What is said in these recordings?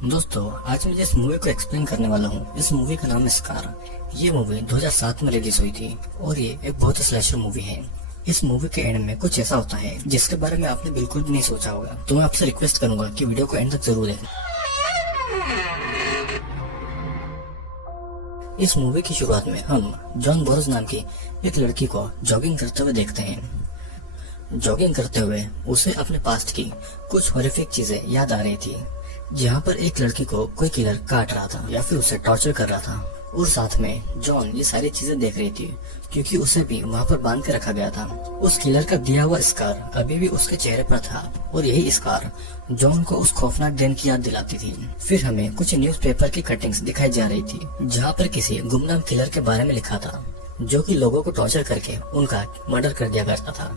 दोस्तों, आज मैं जिस मूवी को एक्सप्लेन करने वाला हूँ, इस मूवी का नाम है स्कार। ये मूवी 2007 में रिलीज हुई थी और ये एक बहुत ही स्लैशर मूवी है। इस मूवी के एंड में कुछ ऐसा होता है जिसके बारे में आपने बिल्कुल भी नहीं सोचा होगा। तो मैं आपसे रिक्वेस्ट करूंगा कि वीडियो को एंड तक जरूर देखें। इस मूवी की शुरुआत में हम जॉन बोरोज नाम की एक लड़की को जॉगिंग करते हुए देखते हैं। जॉगिंग करते हुए उसे अपने पास्ट की कुछ हॉरिफिक चीजें याद आ रही थी, जहाँ पर एक लड़की को कोई किलर काट रहा था या फिर उसे टॉर्चर कर रहा था। और साथ में जॉन ये सारी चीजें देख रही थी क्योंकि उसे भी वहाँ पर बांध के रखा गया था। उस किलर का दिया हुआ स्कार अभी भी उसके चेहरे पर था और यही स्कार जॉन को उस खौफनाक दिन की याद दिलाती थी। फिर हमें कुछ न्यूज़पेपर की कटिंग्स दिखाई जा रही थी, जहाँ पर किसी गुमनाम किलर के बारे में लिखा था, जो कि लोगों को टॉर्चर करके उनका मर्डर कर दिया करता था।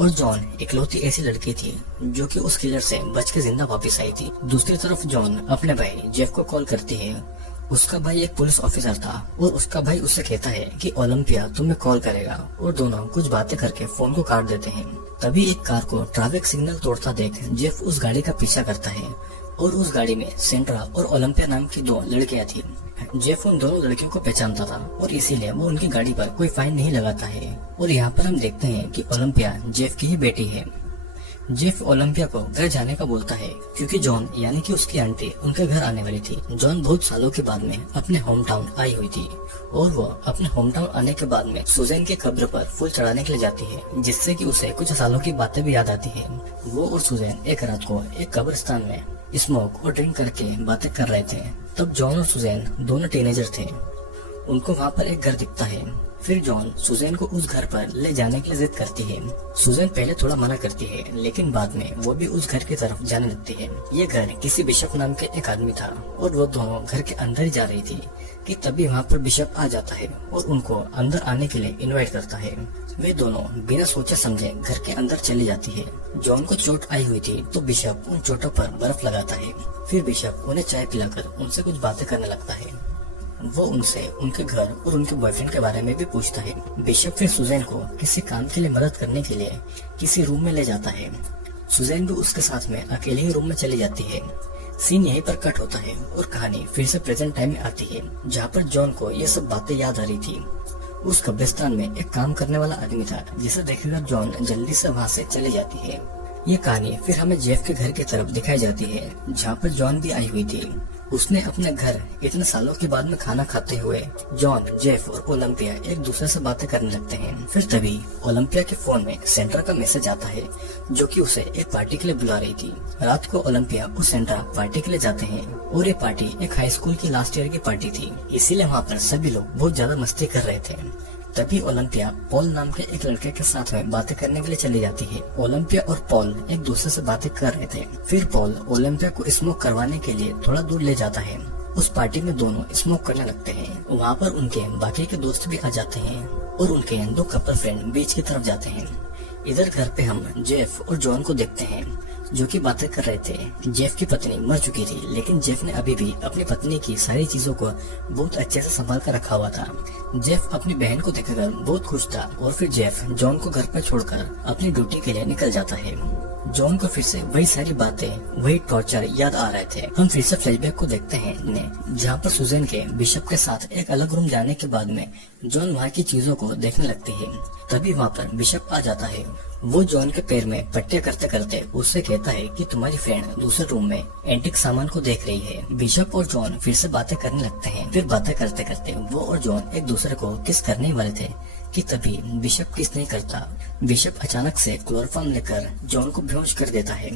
और जॉन इकलौती ऐसी लड़की थी जो कि उस किलर से बच के जिंदा वापस आई थी। दूसरी तरफ जॉन अपने भाई जेफ को कॉल करती है। उसका भाई एक पुलिस ऑफिसर था और उसका भाई उससे कहता है कि ओलंपिया तुम्हें कॉल करेगा, और दोनों कुछ बातें करके फोन को काट देते हैं। तभी एक कार को ट्रैफिक सिग्नल तोड़ता देख जेफ उस गाड़ी का पीछा करता है और उस गाड़ी में सेंड्रा और ओलंपिया नाम की दो लड़कियां थी। जेफ उन दोनों लड़कियों को पहचानता था और इसीलिए वो उनकी गाड़ी पर कोई फाइन नहीं लगाता है। और यहाँ पर हम देखते हैं कि ओलंपिया जेफ की ही बेटी है। जेफ ओलंपिया को घर जाने का बोलता है क्योंकि जॉन यानी कि उसकी आंटी उनके घर आने वाली थी। जॉन बहुत सालों के बाद में अपने होम टाउन आई हुई थी और वो अपने होम टाउन आने के बाद में सुजैन के कब्र पर फूल चढ़ाने के लिए जाती है, जिससे कि उसे कुछ सालों की बातें भी याद आती है। वो और सुजैन एक रात को एक कब्रिस्तान में स्मोक और ड्रिंक करके बातें कर रहे थे। तब जॉन और सुजैन दोनों टीनेजर थे। उनको वहाँ पर एक घर दिखता है। फिर जॉन सुजैन को उस घर पर ले जाने के लिए जिद करती है। सुजैन पहले थोड़ा मना करती है, लेकिन बाद में वो भी उस घर की तरफ जाने लगती है। ये घर किसी बिशप नाम के एक आदमी था और वो दोनों घर के अंदर ही जा रही थी कि तभी वहाँ पर बिशप आ जाता है और उनको अंदर आने के लिए इनवाइट करता है। वे दोनों बिना सोचे समझे घर के अंदर चली जाती है। जॉन को चोट आई हुई थी तो बिशप उन चोटों पर बर्फ लगाता है। फिर बिशप उन्हें चाय पिलाकर उनसे कुछ बातें करने लगता है। वो उनसे उनके घर और उनके बॉयफ्रेंड के बारे में भी पूछता है। बिशप फिर सुजैन को किसी काम के लिए मदद करने के लिए किसी रूम में ले जाता है। सुजैन भी उसके साथ में अकेले ही रूम में चली जाती है। सीन यहीं पर कट होता है और कहानी फिर से प्रेजेंट टाइम में आती है, जहाँ पर जॉन को ये सब बातें याद आ रही थी। उस कब्रिस्तान में एक काम करने वाला आदमी था, जिसे देखकर जॉन जल्दी से वहाँ से चली जाती है। ये कहानी फिर हमें जेफ के घर की तरफ दिखाई जाती है, जहाँ पर जॉन भी आई हुई थी। उसने अपने घर इतने सालों के बाद में खाना खाते हुए जॉन, जेफ और ओलंपिया एक दूसरे से बातें करने लगते हैं। फिर तभी ओलंपिया के फोन में सेंड्रा का मैसेज आता है, जो कि उसे एक पार्टी के लिए बुला रही थी। रात को ओलंपिया और सेंड्रा पार्टी के लिए जाते हैं और ये पार्टी एक हाई स्कूल की लास्ट ईयर की पार्टी थी, इसीलिए वहाँ पर सभी लोग बहुत ज्यादा मस्ती कर रहे थे। तभी ओलंपिया पॉल नाम के एक लड़के के साथ में बातें करने के लिए चली जाती है। ओलंपिया और पॉल एक दूसरे से बातें कर रहे थे। फिर पॉल ओलंपिया को स्मोक करवाने के लिए थोड़ा दूर ले जाता है। उस पार्टी में दोनों स्मोक करने लगते हैं। वहाँ पर उनके बाकी के दोस्त भी आ जाते हैं और उनके दो कपल फ्रेंड बीच की तरफ जाते हैं। इधर घर पे हम जेफ और जॉन को देखते हैं, जो कि बातें कर रहे थे। जेफ की पत्नी मर चुकी थी, लेकिन जेफ ने अभी भी अपनी पत्नी की सारी चीजों को बहुत अच्छे से संभाल कर रखा हुआ था। जेफ अपनी बहन को देखकर बहुत खुश था और फिर जेफ जॉन को घर पर छोड़कर अपनी ड्यूटी के लिए निकल जाता है। जॉन को फिर से वही सारी बातें, वही टॉर्चर याद आ रहे थे। हम फिर से फ्लैशबैक को देखते हैं, जहाँ पर सुजैन के बिशप के साथ एक अलग रूम जाने के बाद में जॉन वहाँ की चीजों को देखने लगती है। तभी वहाँ पर बिशप आ जाता है। वो जॉन के पैर में पट्टे करते करते उससे कहता है कि तुम्हारी फ्रेंड दूसरे रूम में एंटिक सामान को देख रही है। बिशप और जॉन फिर से बातें करने लगते हैं। फिर बातें करते करते वो और जॉन एक दूसरे को किस करने वाले थे कि तभी बिशप किस नहीं करता। बिशप अचानक से क्लोरोफॉर्म लेकर जॉन को बेहोश कर देता है।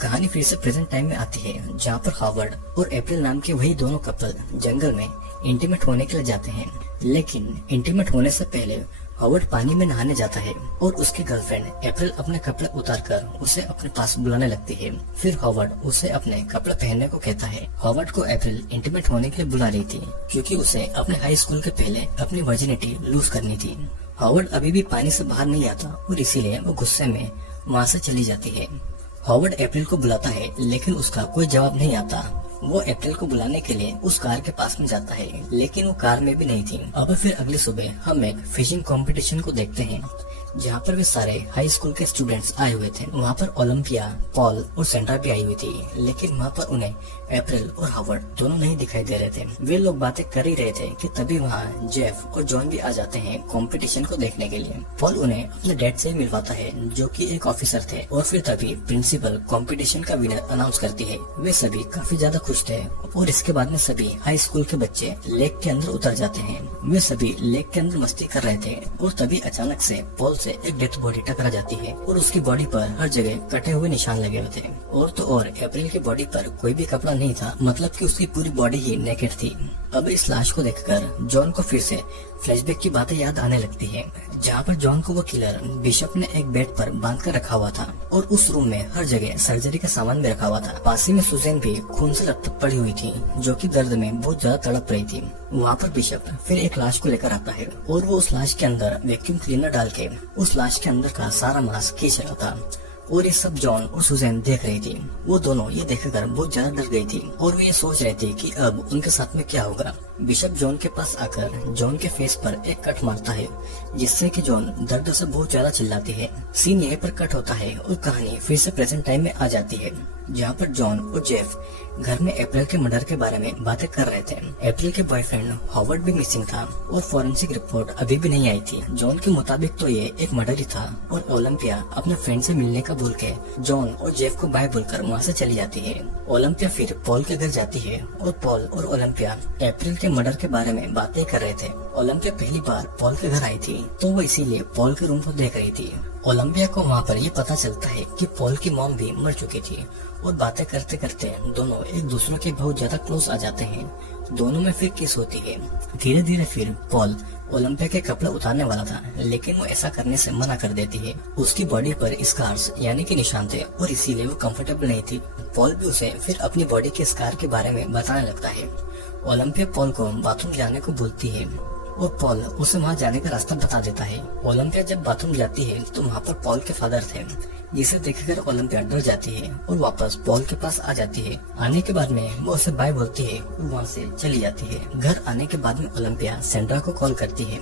कहानी फिर से प्रेजेंट टाइम में आती है, जहाँ पर हावर्ड और अप्रैल नाम के वही दोनों कपल जंगल में इंटीमेट होने के लिए जाते हैं। लेकिन इंटीमेट होने से पहले हावर्ड पानी में नहाने जाता है और उसकी गर्लफ्रेंड अप्रैल अपने कपड़े उतारकर उसे अपने पास बुलाने लगती है। फिर हावर्ड उसे अपने कपड़े पहनने को कहता है। हावर्ड को अप्रैल इंटीमेट होने के लिए बुला रही थी क्योंकि उसे अपने हाई स्कूल के पहले अपनी वर्जिनिटी लूज करनी थी। हावर्ड अभी भी पानी से बाहर नहीं आता और इसीलिए वो गुस्से में वहाँ से चली जाती है। हावर्ड अप्रैल को बुलाता है, लेकिन उसका कोई जवाब नहीं आता। वो अप्रैल को बुलाने के लिए उस कार के पास में जाता है, लेकिन वो कार में भी नहीं थी। अब फिर अगली सुबह हम एक फिशिंग कंपटीशन को देखते हैं, जहाँ पर वे सारे हाई स्कूल के स्टूडेंट्स आए हुए थे। वहाँ पर ओलंपिया, पॉल और सेंड्रा भी आई हुई थी, लेकिन वहाँ पर उन्हें अप्रैल और हावर्ड दोनों नहीं दिखाई दे रहे थे। वे लोग बातें कर ही रहे थे कि तभी वहाँ जेफ और जॉन भी आ जाते हैं कंपटीशन को देखने के लिए। पॉल उन्हें अपने डैड से मिलवाता है, जो कि एक ऑफिसर थे, और फिर तभी प्रिंसिपल कंपटीशन का विनर अनाउंस करती है। वे सभी काफी ज्यादा खुश थे, और इसके बाद में सभी हाई स्कूल के बच्चे लेक के अंदर उतर जाते हैं। वे सभी लेक के अंदर मस्ती कर रहे थे, और तभी अचानक से पॉल से एक डेथ बॉडी टकरा जाती है, और उसकी बॉडी पर हर जगह कटे हुए निशान लगे हुए थे। और तो और अप्रैल की बॉडी पर कोई भी कपड़ा नहीं था, मतलब कि उसकी पूरी बॉडी ही नेकेड थी। अब इस लाश को देखकर जॉन को फिर से फ्लैशबैक की बातें याद आने लगती है, जहाँ पर जॉन को वो किलर बिशप ने एक बेड पर बांध कर रखा हुआ था, और उस रूम में हर जगह सर्जरी का सामान भी रखा हुआ था। पास ही में सुजैन भी खून से लथपथ पड़ी हुई थी, जो कि दर्द में बहुत ज्यादा तड़प रही थी। वहाँ पर बिशप फिर एक लाश को लेकर आता है, और वो उस लाश के अंदर वैक्यूम क्लीनर डाल के उस लाश के अंदर का सारा मांस खींच रहा था। और ये सब जॉन और सुजैन देख रही थी। वो दोनों ये देखकर बहुत ज्यादा डर गई थी, और वो ये सोच रहे थे कि अब उनके साथ में क्या होगा। बिशप जॉन के पास आकर जॉन के फेस पर एक कट मारता है, जिससे कि जॉन दर्द से बहुत ज्यादा चिल्लाती है। सीन यहीं पर कट होता है, और कहानी फिर से प्रेजेंट टाइम में आ जाती है, जहाँ पर जॉन और जेफ घर में अप्रैल के मर्डर के बारे में बातें कर रहे थे। अप्रैल के बॉयफ्रेंड हॉवर्ड भी मिसिंग था, और फॉरेंसिक रिपोर्ट अभी भी नहीं आई थी। जॉन के मुताबिक तो ये एक मर्डर ही था, और ओलंपिया अपने फ्रेंड से मिलने का भूल के जॉन और जेफ को बाय बोलकर वहाँ से चली जाती है। ओलंपिया फिर पॉल के घर जाती है, और पॉल और ओलंपिया अप्रैल के मर्डर के बारे में बातें कर रहे थे। ओलंपिया पहली बार पॉल के घर आई थी, तो वो इसीलिए पॉल के रूम को देख रही थी। ओलंपिया को वहाँ पर ये पता चलता है कि पॉल की मॉम भी मर चुकी थी, और बातें करते करते दोनों एक दूसरे के बहुत ज्यादा क्लोज आ जाते हैं। दोनों में फिर किस होती है। धीरे धीरे फिर पॉल ओलंपिया के कपड़े उतारने वाला था, लेकिन वो ऐसा करने से मना कर देती है। उसकी बॉडी पर स्कार्स यानी कि निशान थे, और इसीलिए वो कंफर्टेबल नहीं थी। पॉल भी उसे फिर अपनी बॉडी के स्कार के बारे में बताने लगता है। ओलंपिया पॉल को बाथरूम जाने को बोलती है, और पॉल उसे वहाँ जाने का रास्ता बता देता है। ओलंपिया जब बाथरूम जाती है तो वहाँ पर पॉल के फादर थे, जिसे देखकर ओलंपिया डर जाती है और वापस पॉल के पास आ जाती है। आने के बाद में वो उसे बाय बोलती है, वहाँ से चली जाती है। घर आने के बाद में ओलंपिया सेंड्रा को कॉल करती है।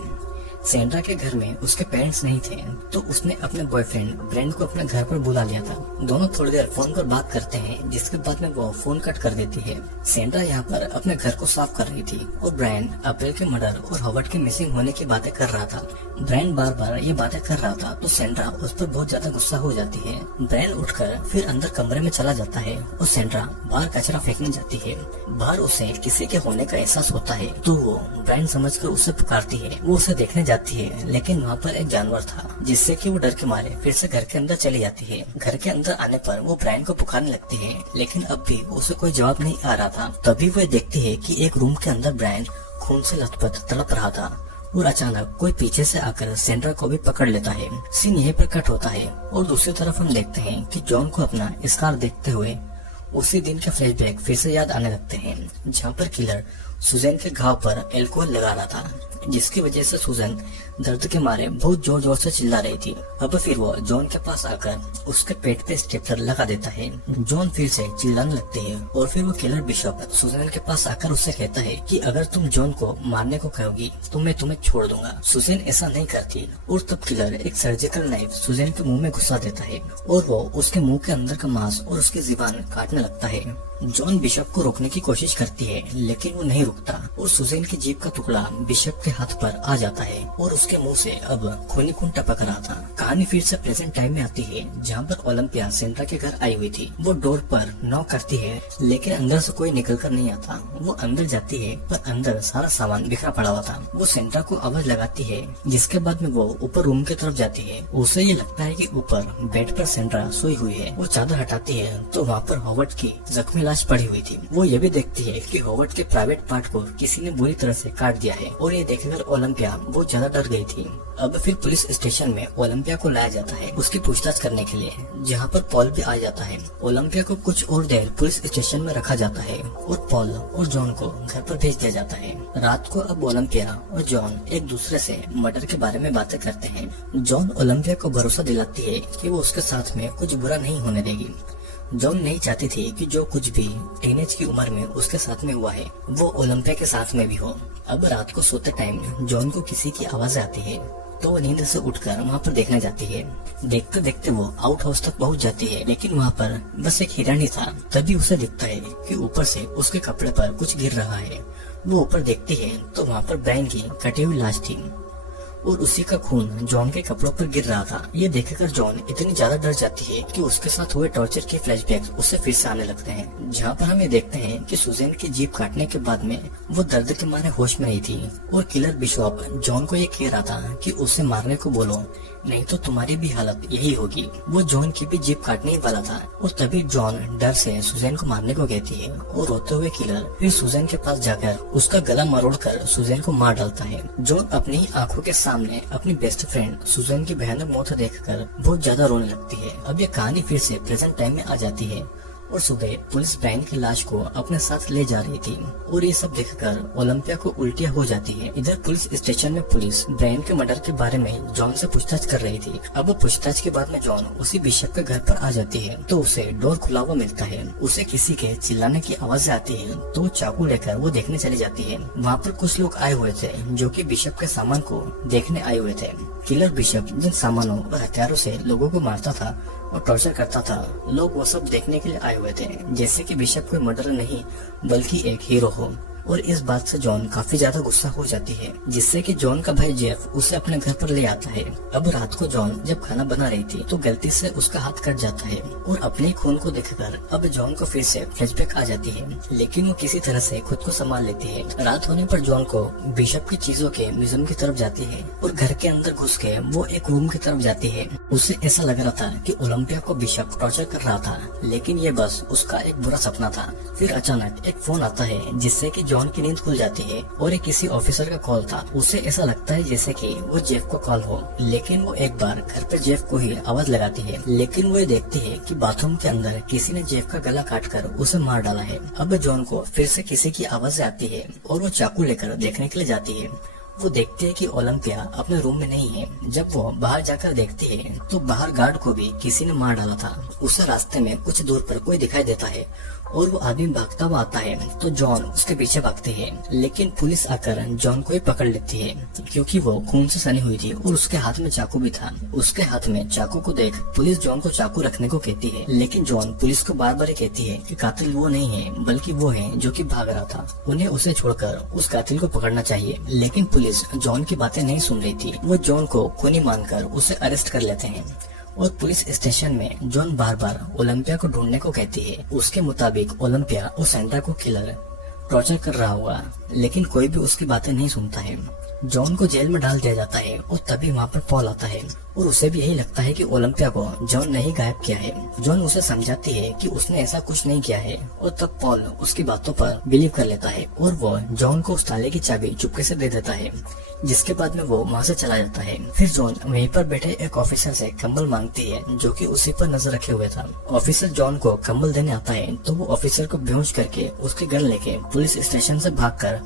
सेंड्रा के घर में उसके पेरेंट्स नहीं थे, तो उसने अपने बॉयफ्रेंड ब्रेंड को अपने घर पर बुला लिया था। दोनों थोड़ी देर फोन पर बात करते हैं, जिसके बाद में वो फोन कट कर देती है। सेंड्रा यहाँ पर अपने घर को साफ कर रही थी, और ब्रेंड अप्रैल के मर्डर और हॉवर्ड के मिसिंग होने की बातें कर रहा था। ब्रेंड बार बार ये बातें कर रहा था, तो सेंड्रा उस पर बहुत ज्यादा गुस्सा हो जाती है। ब्रेंड उठकर फिर अंदर कमरे में चला जाता है, और सेंड्रा बाहर कचरा फेंकने जाती है। बाहर उसे किसी के होने का एहसास होता है, तो वो ब्रेंड समझकर उसे पुकारती है। वो उसे देखने जाती है, लेकिन वहाँ पर एक जानवर था, जिससे कि वो डर के मारे फिर से घर के अंदर चली जाती है। घर के अंदर आने पर वो ब्रेंड को पुकारने लगती है, लेकिन अब भी उसे कोई जवाब नहीं आ रहा था। तभी वो देखती है कि एक रूम के अंदर ब्रेंड खून से लथपथ तड़प रहा था, और अचानक कोई पीछे से आकर सेंड्रा को भी पकड़ लेता है। सीन यहीं पर कट होता है, और दूसरी तरफ हम देखते हैं कि जॉन को अपना स्कार देखते हुए उसी दिन के फ्लैशबैक फिर से याद आने लगते हैं, जहाँ पर किलर सुजैन के घाव पर अल्कोहल लगा रहा था, जिसकी वजह से सुजैन दर्द के मारे बहुत जोर जोर से चिल्ला रही थी। अब फिर वो जॉन के पास आकर उसके पेट पे स्टेपलर लगा देता है। जॉन फिर से चिल्लाने लगती है, और फिर वो किलर बिशप सुजैन के पास आकर उससे कहता है कि अगर तुम जॉन को मारने को कहोगी तो मैं तुम्हें छोड़ दूंगा। सुजैन ऐसा नहीं करती, और तब किलर एक सर्जिकल नाइफ सुजैन के मुंह में घुसा देता है, और वो उसके मुंह के अंदर का मांस और उसकी जुबान काटने लगता है। जॉन बिशप को रोकने की कोशिश करती है, लेकिन वो नहीं रुकता, और सुजैन की जीभ का टुकड़ा बिशप के हाथ पर आ जाता है, और उसके मुंह से अब खूनी खून टपक रहा था। कहानी फिर से प्रेजेंट टाइम में आती है, जहाँ पर ओलंपिया सेंड्रा के घर आई हुई थी। वो डोर पर नॉक करती है, लेकिन अंदर से कोई निकल कर नहीं आता। वो अंदर जाती है, पर अंदर सारा सामान बिखरा पड़ा हुआ था। वो सेंड्रा को आवाज लगाती है, जिसके बाद में वो ऊपर रूम की तरफ जाती है। उसे ये लगता है कि ऊपर बेड पर सेंड्रा सोई हुई है। वो चादर हटाती है, तो वहाँ पर हॉवर्ड की जख्मी लाश पड़ी हुई थी। वो ये भी देखती है कि हॉवर्ड के प्राइवेट पार्ट को किसी ने बुरी तरह से काट दिया है, और ये देखकर ओलंपिया बहुत ज्यादा डर गई थी। अब फिर पुलिस स्टेशन में ओलंपिया को लाया जाता है उसकी पूछताछ करने के लिए, जहाँ पर पॉल भी आ जाता है। ओलंपिया को कुछ और देर पुलिस स्टेशन में रखा जाता है, और पॉल और जॉन को घर पर भेज दिया जाता है। रात को अब ओलंपिया और जॉन एक दूसरे से मर्डर के बारे में बातें करते हैं। जॉन ओलंपिया को भरोसा दिलाती है कि वो उसके साथ में कुछ बुरा नहीं होने देगी। जॉन नहीं चाहती थी कि जो कुछ भी टीनेज की उम्र में उसके साथ में हुआ है वो ओलंपिया के साथ में भी हो। अब रात को सोते टाइम जॉन को किसी की आवाज आती है तो वो नींद से उठकर वहाँ पर देखने जाती है। देखते देखते वो आउट हाउस तक पहुँच जाती है, लेकिन वहाँ पर बस एक हिरन ही था। तभी उसे दिखता है कि ऊपर से उसके कपड़े पर कुछ गिर रहा है। वो ऊपर देखती है तो वहाँ पर ब्रायन की कटी हुई लाश थी और उसी का खून जॉन के कपड़ों पर गिर रहा था। ये देखकर जॉन इतनी ज्यादा डर जाती है कि उसके साथ हुए टॉर्चर के फ्लैशबैक्स उसे फिर से आने लगते हैं, जहाँ पर हम ये देखते हैं कि सुजैन की जीभ काटने के बाद में वो दर्द के मारे होश में नहीं थी और किलर बिशॉप जॉन को ये कह रहा था कि उसे मारने को बोलो, नहीं तो तुम्हारी भी हालत यही होगी। वो जॉन की भी जीभ काटने ही वाला था और तभी जॉन डर से सुजैन को मारने को कहती है और रोते हुए किलर फिर सुजैन के पास जाकर उसका गला मरोड़कर सुजैन को मार डालता है। जॉन अपनी आंखों के सामने अपनी बेस्ट फ्रेंड सुजैन की भयानक मौत देखकर बहुत ज्यादा रोने लगती है। अब ये कहानी फिर से प्रेजेंट टाइम में आ जाती है और सुबह पुलिस ब्रायन की लाश को अपने साथ ले जा रही थी और ये सब देखकर ओलंपिया को उल्टियाँ हो जाती है। इधर पुलिस स्टेशन में पुलिस ब्रायन के मर्डर के बारे में जॉन से पूछताछ कर रही थी। अब पूछताछ के बाद में जॉन उसी बिशप के घर पर आ जाती है तो उसे डोर खुला हुआ मिलता है। उसे किसी के चिल्लाने की आवाज आती है तो वो चाकू लेकर वो देखने चली जाती है। वहाँ पर कुछ लोग आए हुए थे जो कि बिशप के सामान को देखने आए हुए थे। किलर बिशप जिन सामानों और हथियारों से लोगों को मारता था और टॉर्चर करता था, लोग वो सब देखने के लिए आए हुए थे, जैसे कि बिशप कोई मर्डर नहीं बल्कि एक हीरो हो। और इस बात से जॉन काफी ज्यादा गुस्सा हो जाती है, जिससे कि जॉन का भाई जेफ उसे अपने घर पर ले आता है। अब रात को जॉन जब खाना बना रही थी तो गलती से उसका हाथ कट जाता है और अपने खून को देखकर अब जॉन को फिर से फ्लैशबैक आ जाती है, लेकिन वो किसी तरह से खुद को संभाल लेती है। रात होने पर जॉन को बिशप की चीजों के म्यूजियम की तरफ जाती है और घर के अंदर घुस के वो एक रूम की तरफ जाती है। उसे ऐसा लग रहा था कि ओलंपिया को बिशप टॉर्चर कर रहा था, लेकिन ये बस उसका एक बुरा सपना था। फिर अचानक एक फोन आता है जिससे कि जॉन की नींद खुल जाती है और ये किसी ऑफिसर का कॉल था। उसे ऐसा लगता है जैसे कि वो जेफ को कॉल हो, लेकिन वो एक बार घर पे जेफ को ही आवाज लगाती है, लेकिन वो ये देखती है कि बाथरूम के अंदर किसी ने जेफ का गला काटकर उसे मार डाला है। अब जॉन को फिर से किसी की आवाज आती है और वो चाकू लेकर देखने के लिए जाती है। वो देखते है कि ओलंपिया अपने रूम में नहीं है। जब वो बाहर जाकर देखती है तो बाहर गार्ड को भी किसी ने मार डाला था। उसे रास्ते में कुछ दूर पर कोई दिखाई देता है और वो आदमी भागता हुआ आता है तो जॉन उसके पीछे भागती है, लेकिन पुलिस आकर जॉन को ही पकड़ लेती है क्योंकि वो खून से सनी हुई थी और उसके हाथ में चाकू भी था। उसके हाथ में चाकू को देख पुलिस जॉन को चाकू रखने को कहती है, लेकिन जॉन पुलिस को बार बार कहती है कि कातिल वो नहीं है बल्कि वो है जो कि भाग रहा था। उन्हें उसे छोड़कर उस कातिल को पकड़ना चाहिए, लेकिन पुलिस जॉन की बातें नहीं सुन रही थी। वो जॉन को खूनी मानकर उसे अरेस्ट कर लेते हैं और पुलिस स्टेशन में जॉन बार बार ओलंपिया को ढूंढने को कहती है। उसके मुताबिक ओलंपिया और सैंड्रा को किलर टॉर्चर कर रहा हुआ, लेकिन कोई भी उसकी बातें नहीं सुनता है। जॉन को जेल में डाल दिया जाता है और तभी वहाँ पर पॉल आता है और उसे भी यही लगता है कि ओलंपिया को जॉन ने ही गायब किया है। जॉन उसे समझाती है कि उसने ऐसा कुछ नहीं किया है और तब पॉल उसकी बातों पर बिलीव कर लेता है और वो जॉन को उस ताले की चाबी चुपके से दे देता है, जिसके बाद में वो वहाँ से चला जाता है। फिर जॉन वहीं पर बैठे एक ऑफिसर से कंबल मांगती है जो कि उसी पर नजर रखे हुए था। ऑफिसर जॉन को कंबल देने आता है तो वो ऑफिसर को बेहोश करके उसके घर लेके पुलिस स्टेशन से भागकर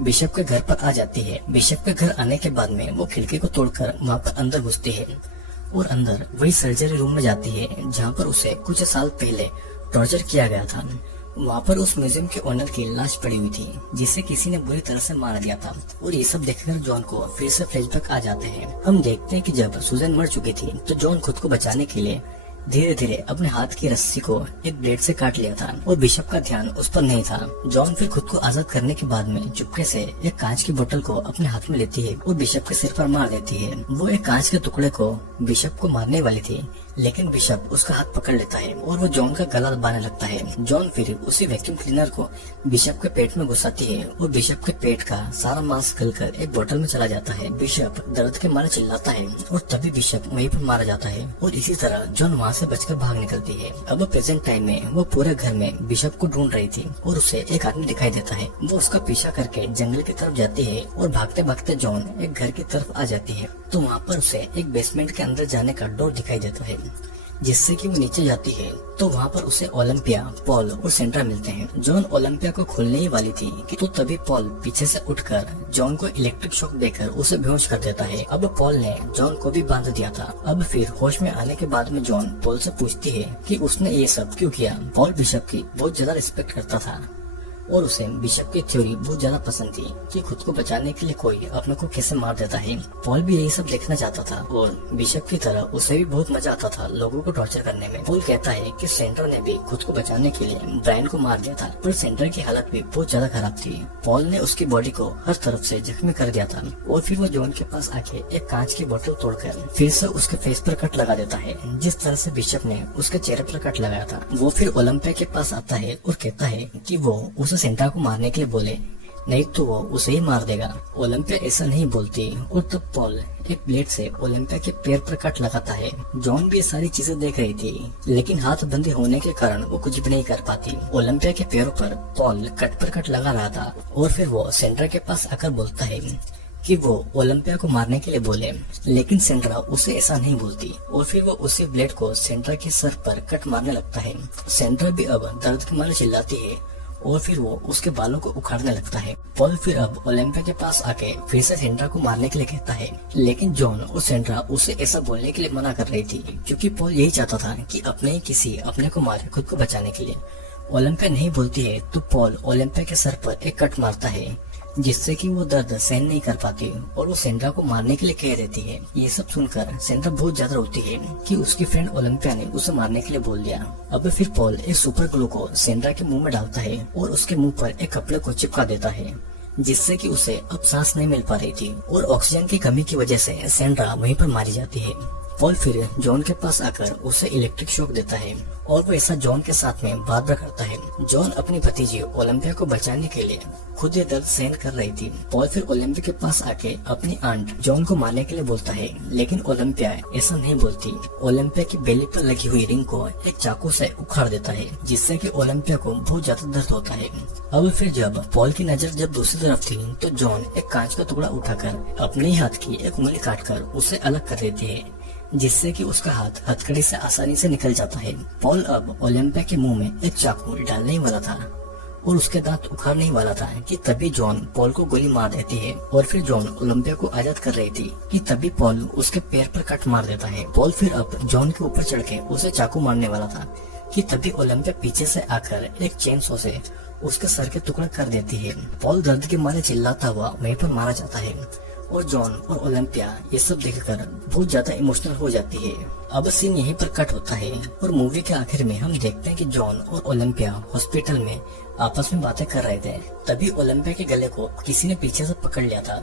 बिशप के घर पर आ जाती है। बिशप के घर आने के बाद में वो खिड़की को तोड़कर वहाँ पर अंदर घुसती है और अंदर वही सर्जरी रूम में जाती है जहाँ पर उसे कुछ साल पहले टॉर्चर किया गया था। वहाँ पर उस म्यूजियम के ओनर की लाश पड़ी हुई थी जिसे किसी ने बुरी तरह से मार दिया था और ये सब देखकर जॉन को फिर से फ्लैशबैक आ जाते हैं। हम देखते हैं कि जब सुजैन मर चुकी थी तो जॉन खुद को बचाने के लिए धीरे धीरे अपने हाथ की रस्सी को एक ब्लेड से काट लिया था और बिशप का ध्यान उस पर नहीं था। जॉन फिर खुद को आजाद करने के बाद में चुपके से एक कांच की बोतल को अपने हाथ में लेती है और बिशप के सिर पर मार देती है। वो एक कांच के टुकड़े को बिशप को मारने वाली थी, लेकिन बिशप उसका हाथ पकड़ लेता है और वो जॉन का गला दबाने लगता है। जॉन फिर उसी वैक्यूम क्लीनर को बिशप के पेट में घुसाती है और बिशप के पेट का सारा मांस गलकर एक बोतल में चला जाता है। बिशप दर्द के मारे चिल्लाता है और तभी बिशप वहीं पर मारा जाता है और इसी तरह जॉन वहाँ से बचकर भाग निकलती है। अब प्रेजेंट टाइम में वो पूरे घर में बिशप को ढूंढ रही थी और उसे एक आदमी दिखाई देता है। वो उसका पीछा करके जंगल की तरफ जाती है और भागते भागते जॉन एक घर की तरफ आ जाती है तो वहाँ पर उसे एक बेसमेंट के अंदर जाने का डोर दिखाई देता है, जिससे कि वो नीचे जाती है तो वहाँ पर उसे ओलंपिया, पॉल और सेंड्रा मिलते हैं। जॉन ओलंपिया को खोलने ही वाली थी कि तो तभी पॉल पीछे से उठकर जॉन को इलेक्ट्रिक शॉक देकर उसे बेहोश कर देता है। अब पॉल ने जॉन को भी बांध दिया था। अब फिर होश में आने के बाद में जॉन पॉल से पूछती है कि उसने ये सब क्यों किया। पॉल बिशप की बहुत ज्यादा रिस्पेक्ट करता था और उसे बिशप की थ्योरी बहुत ज्यादा पसंद थी कि खुद को बचाने के लिए कोई अपने को कैसे मार देता है। पॉल भी यही सब देखना चाहता था और बिशप की तरह उसे भी बहुत मजा आता था लोगों को टॉर्चर करने में। पॉल कहता है कि सेंड्रा ने भी खुद को बचाने के लिए ब्रायन को मार दिया था, पर सेंड्रा की हालत भी बहुत ज्यादा खराब थी। पॉल ने उसकी बॉडी को हर तरफ से जख्मी कर दिया था और फिर वो जॉन के पास आके एक कांच की बोतल तोड़कर फिर से उसके फेस पर कट लगा देता है, जिस तरह से बिशप ने उसके चेहरे पर कट लगाया था। वो फिर ओलंपिया के पास आता है और कहता है कि वो उसे सेंड्रा को मारने के लिए बोले, नहीं तो वो उसे ही मार देगा। ओलंपिया ऐसा नहीं बोलती और तब पॉल एक ब्लेड से ओलंपिया के पैर पर कट लगाता है। जॉन भी ये सारी चीजें देख रही थी, लेकिन हाथ बंधे होने के कारण वो कुछ भी नहीं कर पाती। ओलंपिया के पैरों पर पॉल कट पर कट लगा रहा था और फिर वो सेंड्रा के पास आकर बोलता है कि वो ओलंपिया को मारने के लिए बोले, लेकिन सेंड्रा उसे ऐसा नहीं बोलती और फिर वो उसी ब्लेड को सेंड्रा के सर पर कट मारने लगता है। सेंड्रा भी अब दर्द के मारे चिल्लाती है और फिर वो उसके बालों को उखाड़ने लगता है। पॉल फिर अब ओलंपिया के पास आके फिर से सेंड्रा को मारने के लिए कहता है, लेकिन जॉन और सेंड्रा उसे ऐसा बोलने के लिए मना कर रही थी क्योंकि पॉल यही चाहता था कि अपने ही किसी अपने को मारे खुद को बचाने के लिए। ओलंपिया नहीं बोलती है तो पॉल ओलंपिया के सर पर एक कट मारता है, जिससे कि वो दर्द सहन नहीं कर पाती और वो सेंड्रा को मारने के लिए कह देती है। ये सब सुनकर सेंड्रा बहुत ज्यादा रोती है कि उसकी फ्रेंड ओलंपिया ने उसे मारने के लिए बोल दिया। अब फिर पॉल एक सुपर ग्लू को सेंड्रा के मुंह में डालता है और उसके मुंह पर एक कपड़े को चिपका देता है, जिससे कि उसे अब सांस नहीं मिल पा रही थी और ऑक्सीजन की कमी की वजह से सेंड्रा वहीं पर मारी जाती है। पॉल फिर जॉन के पास आकर उसे इलेक्ट्रिक शॉक देता है और वो ऐसा जॉन के साथ में बार बार करता है। जॉन अपनी भतीजी ओलंपिया को बचाने के लिए खुद ये दर्द सहन कर रही थी। पॉल फिर ओलंपिया के पास आके अपनी आंट जॉन को मारने के लिए बोलता है, लेकिन ओलंपिया ऐसा नहीं बोलती। ओलंपिया की बेली पर लगी हुई रिंग को एक चाकू से उखाड़ देता है, जिससे कि ओलंपिया को बहुत ज्यादा दर्द होता है। अब फिर जब पॉल की नजर जब दूसरी तरफ थी तो जॉन एक कांच का टुकड़ा उठाकर अपने हाथ की एक उंगली काटकर उसे अलग कर देती है, जिससे कि उसका हाथ हथकड़ी से आसानी से निकल जाता है। पॉल अब ओलंपिया के मुंह में एक चाकू डालने ही वाला था और उसके दांत उखाड़ने ही वाला था कि तभी जॉन पॉल को गोली मार देती है और फिर जॉन ओलंपिया को आजाद कर रही थी कि तभी पॉल उसके पैर पर कट मार देता है। पॉल फिर अब जॉन के ऊपर चढ़ के उसे चाकू मारने वाला था कि तभी ओलंपिया पीछे से आकर एक चेन सो से उसके सर के टुकड़ा कर देती है। पॉल दर्द के मारे चिल्लाता हुआ वहीं पर मारा जाता है और जॉन और ओलंपिया ये सब देखकर बहुत ज्यादा इमोशनल हो जाती है। अब सीन यहीं पर कट होता है और मूवी के आखिर में हम देखते हैं कि जॉन और ओलंपिया हॉस्पिटल में आपस में बातें कर रहे थे। तभी ओलंपिया के गले को किसी ने पीछे से पकड़ लिया था